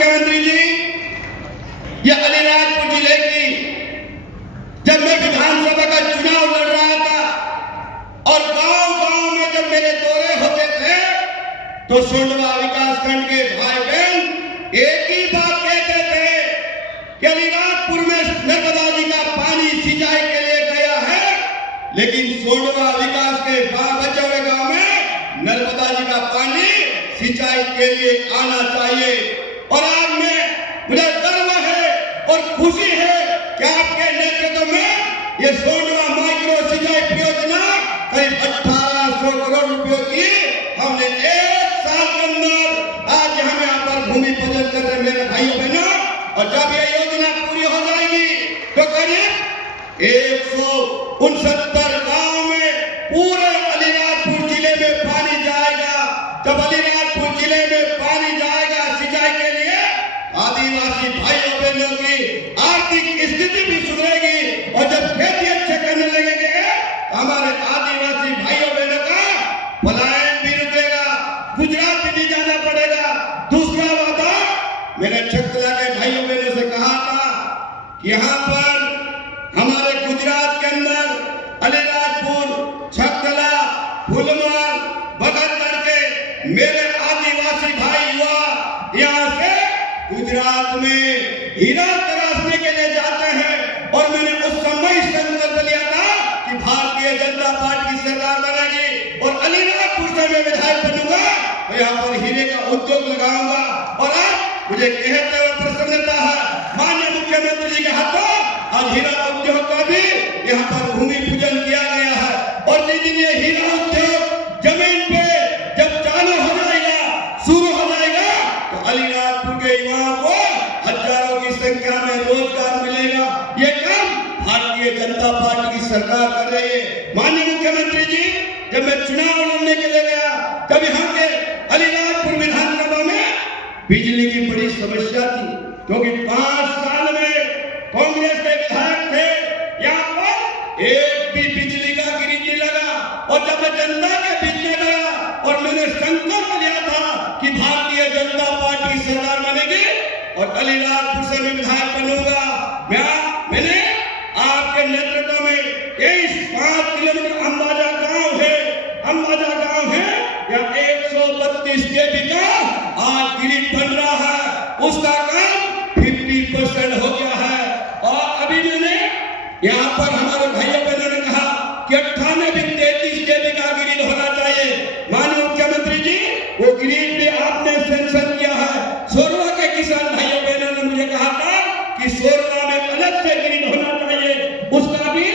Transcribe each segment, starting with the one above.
मुख्यमंत्री जी, ये अलीराजपुर जिले की जब मैं विधानसभा का चुनाव लड़ रहा था और गांव-गांव में जब मेरे दौरे होते थे तो सोंडवा विकासखंड के भाई बहन एक ही बात कहते थे कि अलीराजपुर में नर्मदा जी का पानी सिंचाई के लिए गया है, लेकिन सोंडवा विकास के बचे हुए गांव में नर्मदा जी का पानी सिंचाई के लिए आना चाहिए। और आज मुझे गर्व है और खुशी है कि आपके नेतृत्व में ये सोंडवा माइक्रो सिंचाई परियोजना करीब 1800 करोड़ रुपयों की हमने एक साल के अंदर आज यहाँ पर भूमि पूजन कर रहे मेरे भाइयों बहनों, और जब ये योजना पूरी हो जाएगी तो करीब 169 गांव में पूरे अलीराजपुर जिले में पानी जाएगा। जब अलीराजपुर जिले में पानी जाएगा सिंचाई के लिए, आदिवासी भाइयों बहनों की आर्थिक स्थिति भी सुधरेगी और जब खेती अच्छे करने लगेंगे हमारे आदिवासी भाइयों बहनों का पलायन भी रुकेगा, गुजरात भी नहीं जाना पड़ेगा। दूसरा वादा मैंने छकला के भाइयों बहनों से कहा था कि यहाँ पर हमारे गुजरात के अंदर अलीराजपुर, छकला, फुलमाल, बगल करके मेरे आदिवासी भाई युवा यहाँ से गुजरात में हीरा तराशने के लिए जाते हैं। और मैंने उस समय संकल्प लिया था कि भारतीय जनता पार्टी की सरकार बनेगी और अलीराजपुर से मैं विधायक बनूंगा तो यहाँ पर हीरे का उद्योग लगाऊंगा। और आज मुझे कहते हुए प्रसन्नता है माननीय मुख्यमंत्री जी के हाथों आज हीरा उद्योग का भी यहाँ पर भूमि पूजन किया गया है। और जिस दिन ये हीरा उद्योग जमीन पे जब चालू हो जाएगा, शुरू हो जाएगा तो अलीराजपुर के युवाओं को हजारों की संख्या में रोजगार मिलेगा। ये काम भारतीय जनता पार्टी की सरकार कर रही है। माननीय मुख्यमंत्री जी, जब मैं चुनाव लड़ने के लिए गया तब यहाँ के अलीराजपुर विधानसभा में बिजली की बड़ी समस्या थी, क्योंकि 5 साल में कांग्रेस के विधायक थे, यहाँ पर एक भी बिजली का ग्रिड नहीं लगा। और जब मैं जनता के बीच में गया और मैंने संकल्प लिया था कि भारतीय जनता पार्टी सरकार बनेगी और अलीराजपुर से मैं विधायक बनूंगा, मैंने आपके नेतृत्व में 5 किलोमीटर अंबाजा गांव है या 132 केवी का आज ग्रिड बन रहा है, उसका काम 50% हो गया है। और अभी मैंने यहाँ पर हमारे भाइयों बहनों ने कहा कि 98-33 केवी का ग्रिड होना चाहिए। माननीय मुख्यमंत्री जी, वो ग्रिड भी आपने सेंशन किया है। सोरवा के किसान भाइयों बहनों ने मुझे कहा था कि सोरवा में अलग से ग्रिड होना चाहिए, उसका भी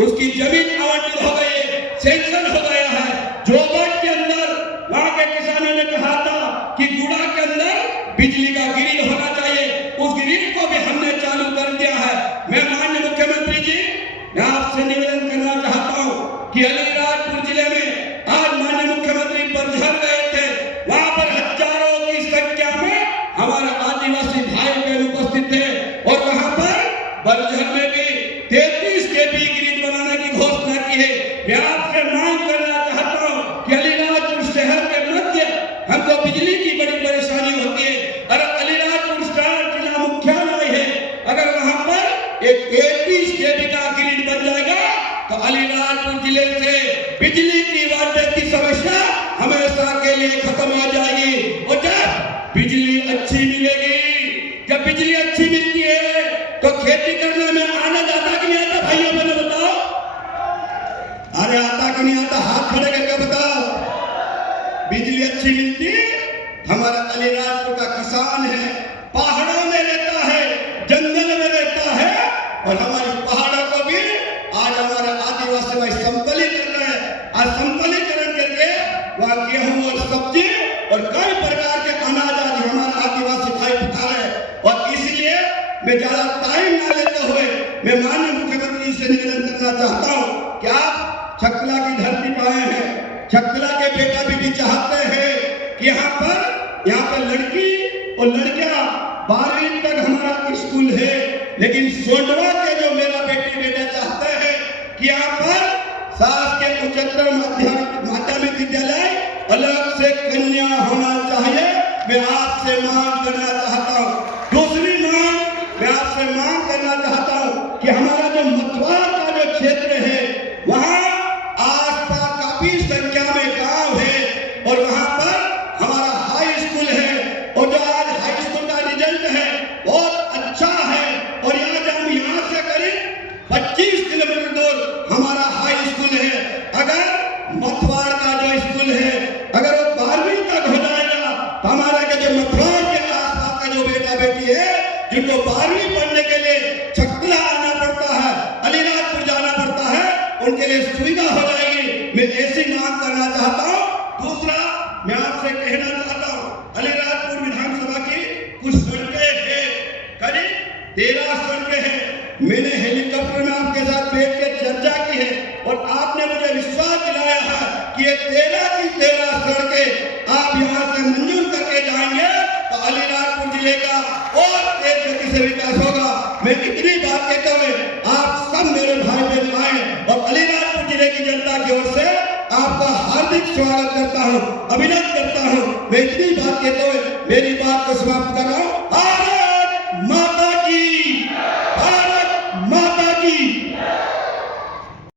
उसकी जमीन आवंटित हो गई है, सेंशन हो गया है। जोबट के अंदर वहां के किसानों ने कहा था कि गुड़ा के अंदर बिजली का ग्रिड होना चाहिए, उस ग्रिड को भी हमने चालू कर दिया है। मैं माननीय मुख्यमंत्री जी, मैं आपसे निवेदन करना चाहता हूं कि अलीराजपुर जिले में आज माननीय मुख्यमंत्री बरझर गए थे, वहां पर हजारों की संख्या में हमारे आदिवासी भाई बहन उपस्थित थे और वहां पर बरझर में भी 33 केवी ग्रिड बनाने की घोषणा की है। मैं आपसे मांग करना चाहता हूं कि अलीराजपुर शहर के मध्य हमको बिजली की बड़ी परेशानी होती है। अगर अलीराजपुर शहर जिला मुख्यालय है, अगर वहां पर एक 33 केवी का ग्रिड बन जाएगा तो अलीराजपुर जिले से बिजली की वाटें की समस्या हमेशा के लिए खत्म हो जाएगी। और जब बिजली अच्छी मिलेगी, जब बिजली अच्छी मिलती है तो खेती करने में आनंद आता कि नहीं आता? भाइयों बहनों बताओ, अरे आता कि नहीं आता? हाथ खड़े करके बताओ। बिजली अच्छी मिलती, हमारा अलीराजपुर का किसान है, पहाड़ों में रहता है, जंगल में रहता है और हमारी पहाड़ों को भी आज हमारे आदिवासी भाई समतलीकरण कर रहे हैं। आज समतलीकरण करके वहाँ गेहूं और सब्जी और कई प्रकार के अनाज आज हमारे आदिवासी भाई उठा रहे हैं। और इसलिए मैं ज्यादा टाइम ना लेते हुए मैं माननीय मुख्यमंत्री से निवेदन करना चाहता हूँ कि आप छकला की धरती पर आए हैं, छकला के बेटा भी चाहते हैं कि यहाँ पर लड़की और लड़कियां 12वीं तक हमारा स्कूल है, लेकिन सोंडवा के जो मेरा बेटी बेटा चाहते हैं कि यहाँ पर शासकीय उच्चतर माध्यमिक विद्यालय अलग से कन्या होना चाहिए। मैं आपसे मांग करना चाहता हूँ और वहां पर हमारा हाई स्कूल है, और जो आज हाई स्कूल का रिजल्ट है बहुत अच्छा है। और यहाँ से करीब 25 किलोमीटर दूर हमारा हाई स्कूल है। अगर मथुआड़ का जो स्कूल है अगर वो 12वीं तक हो जाएगा तो हमारा के जो मथुआड़ के आसपास का जो बेटा बेटी है जिनको 12वीं पढ़ने के लिए छकला आना पड़ता है, अलीराजपुर जाना पड़ता है, उनके लिए सुविधा हो जाएगी। मैं ऐसी मांग करना चाहता हूँ। दूसरा मैं आपसे कहना चाहता हूँ, अलीराजपुर विधानसभा की कुछ सड़कें हैं, करीब 13 सड़कें हैं। मैंने हेलीकॉप्टर में आपके साथ बैठ के चर्चा की है और आपने मुझे विश्वास दिलाया है कि ये 13 की 13 सड़कें आप यहाँ से मंजूर करके जाएंगे तो अलीराजपुर जिले का और तेज गति से विकास होगा। मैं इतनी बात कहते हुए आप सब मेरे भाई बहन आए और अलीराजपुर जिले की जनता की ओर से आपका हार्दिक स्वागत करता हूँ, अभिनंदन करता हूँ। मैं इतनी बात कहते हुए मेरी बात को समाप्त कर रहा हूँ।